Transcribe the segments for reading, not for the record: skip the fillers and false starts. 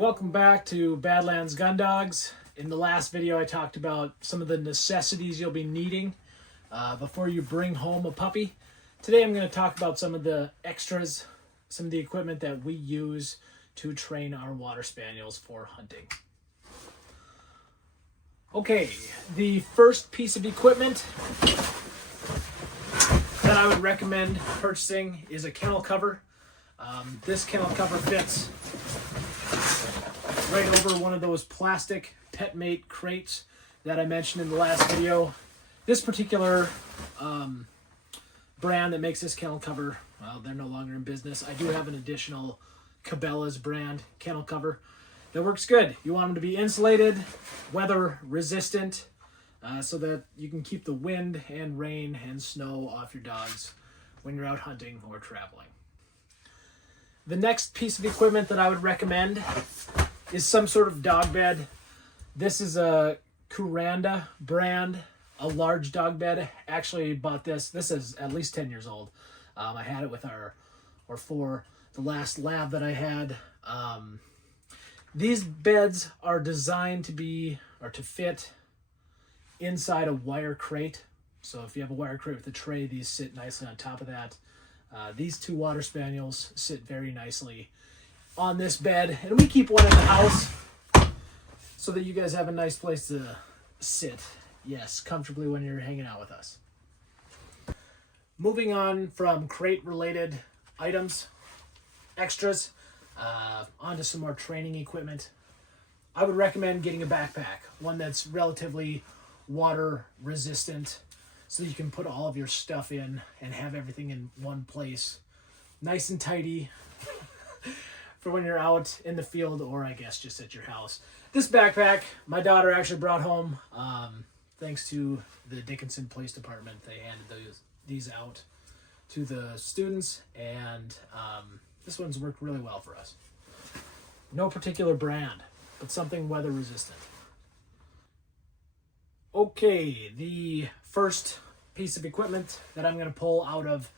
Welcome back to Badlands Gun Dogs. In the last video I talked about some of the necessities you'll be needing before you bring home a puppy. Today I'm going to talk about some of the extras, some of the equipment that we use to train our water spaniels for hunting. Okay, the first piece of equipment that I would recommend purchasing is a kennel cover. This kennel cover fits right over one of those plastic pet mate crates that I mentioned in the last video. This particular brand that makes this kennel cover, well, they're no longer in business. I do have an additional Cabelas brand kennel cover that works good. You want them to be insulated, weather resistant, so that you can keep the wind and rain and snow off your dogs when you're out hunting or traveling. The next piece of equipment that I would recommend is some sort of dog bed. This is a Kuranda brand, a large dog bed. Actually bought this. This is at least 10 years old. I had it with for the last lab that I had. These beds are designed to fit inside a wire crate. So if you have a wire crate with a tray, these sit nicely on top of that. These two water spaniels sit very nicely on this bed, and we keep one in the house so that you guys have a nice place to sit, yes, comfortably when you're hanging out with us. Moving on from crate related items, extras, onto some more training equipment. I would recommend getting a backpack, one that's relatively water resistant, so you can put all of your stuff in and have everything in one place, nice and tidy for when you're out in the field, or I guess just at your house. This backpack, my daughter actually brought home, thanks to the Dickinson Police Department. They handed these out to the students, and this one's worked really well for us. No particular brand, but something weather resistant. Okay, the first piece of equipment that I'm going to pull out of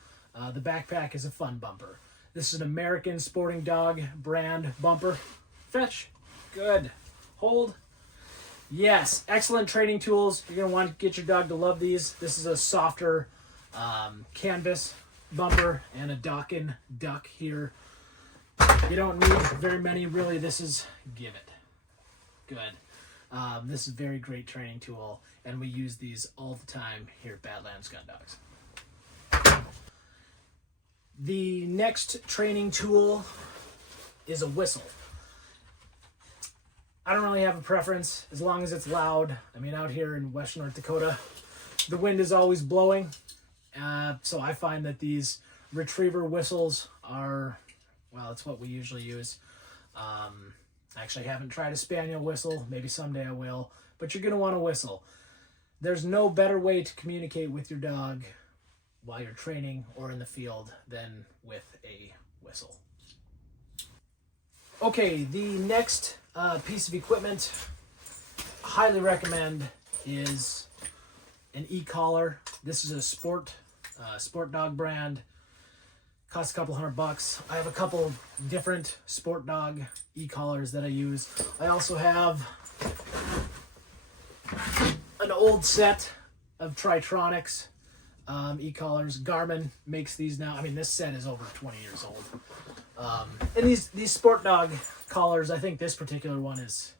the backpack is a fun bumper. This is an American Sporting Dog brand bumper. Fetch. Good. Hold. Yes, excellent training tools. You're going to want to get your dog to love these. This is a softer canvas bumper and a Dawkin duck here. You don't need very many, really. This is give it. Good. This is a very great training tool, and we use these all the time here at Badlands Gun Dogs. The next training tool is a whistle. I don't really have a preference as long as it's loud. I mean, out here in western North Dakota, the wind is always blowing. So I find that these retriever whistles are, well, it's what we usually use. I actually haven't tried a spaniel whistle. Maybe someday I will. But you're going to want a whistle. There's no better way to communicate with your dog while you're training or in the field than with a whistle. Okay, the next piece of equipment I highly recommend is an e-collar. This is a sport dog brand. Costs a couple $100. I have a couple different sport dog e-collars that I use. I also have an old set of Tritronics e-collars. Garmin makes these now. I mean, this set is over 20 years old. And these sport dog collars, I think this particular one is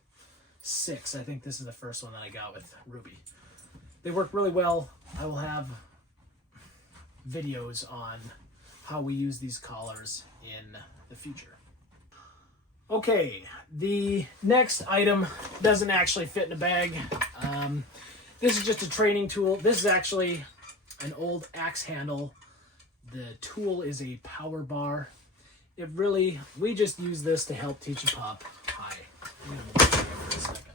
6. I think this is the first one that I got with Ruby. They work really well. I will have videos on how we use these collars in the future. Okay, the next item doesn't actually fit in a bag. This is just a training tool. This is actually an old axe handle. The tool is a power bar. We just use this to help teach a pup. Hi. I'm gonna move here for a second.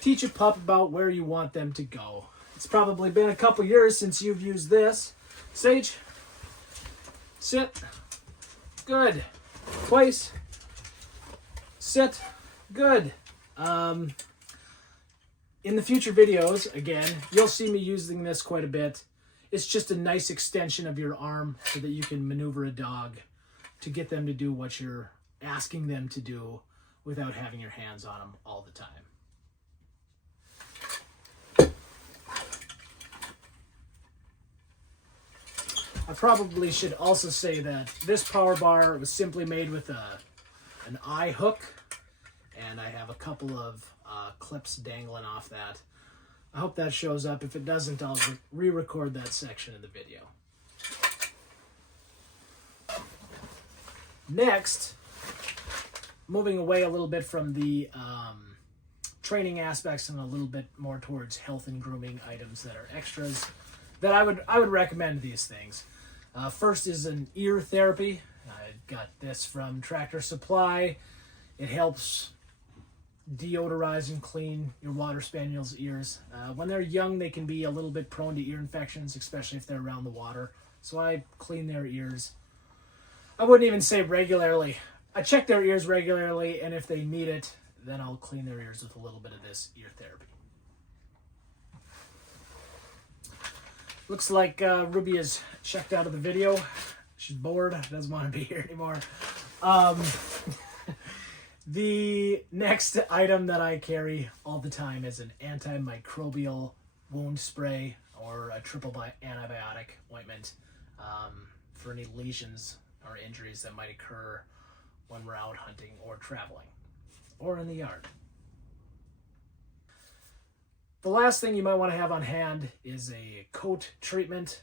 Teach a pup about where you want them to go. It's probably been a couple years since you've used this. Sage, sit, good. Twice, sit, good. In the future videos, again, you'll see me using this quite a bit. It's just a nice extension of your arm so that you can maneuver a dog to get them to do what you're asking them to do without having your hands on them all the time. I probably should also say that this power bar was simply made with an eye hook, and I have a couple of clips dangling off that. I hope that shows up. If it doesn't, I'll re-record that section in the video. Next, moving away a little bit from the training aspects and a little bit more towards health and grooming items that are extras, that I would recommend these things. First is an ear therapy. I got this from Tractor Supply. It helps deodorize and clean your water spaniel's ears. When they're young, they can be a little bit prone to ear infections, especially if they're around the water. So I clean their ears. I wouldn't even say regularly. I check their ears regularly, and if they need it, then I'll clean their ears with a little bit of this ear therapy. Looks like Ruby is checked out of the video. She's bored, doesn't want to be here anymore. The next item that I carry all the time is an antimicrobial wound spray or a triple antibiotic ointment for any lesions or injuries that might occur when we're out hunting or traveling or in the yard. The last thing you might want to have on hand is a coat treatment.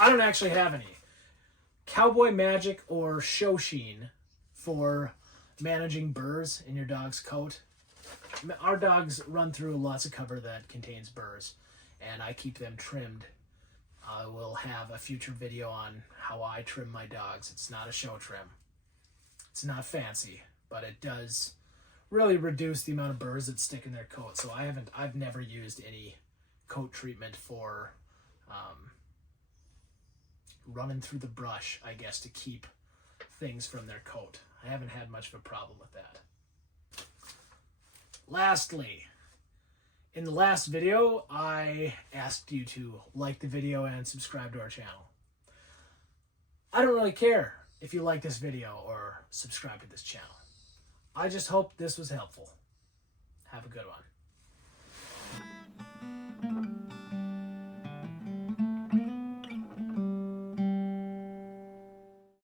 I don't actually have any. Cowboy Magic or Show Sheen for managing burrs in your dog's coat. Our dogs run through lots of cover that contains burrs, and I keep them trimmed. I will have a future video on how I trim my dogs. It's not a show trim. It's not fancy, but it does really reduce the amount of burrs that stick in their coat. So I've never used any coat treatment for running through the brush, I guess, to keep things from their coat. I haven't had much of a problem with that. Lastly, in the last video, I asked you to like the video and subscribe to our channel. I don't really care if you like this video or subscribe to this channel. I just hope this was helpful. Have a good one.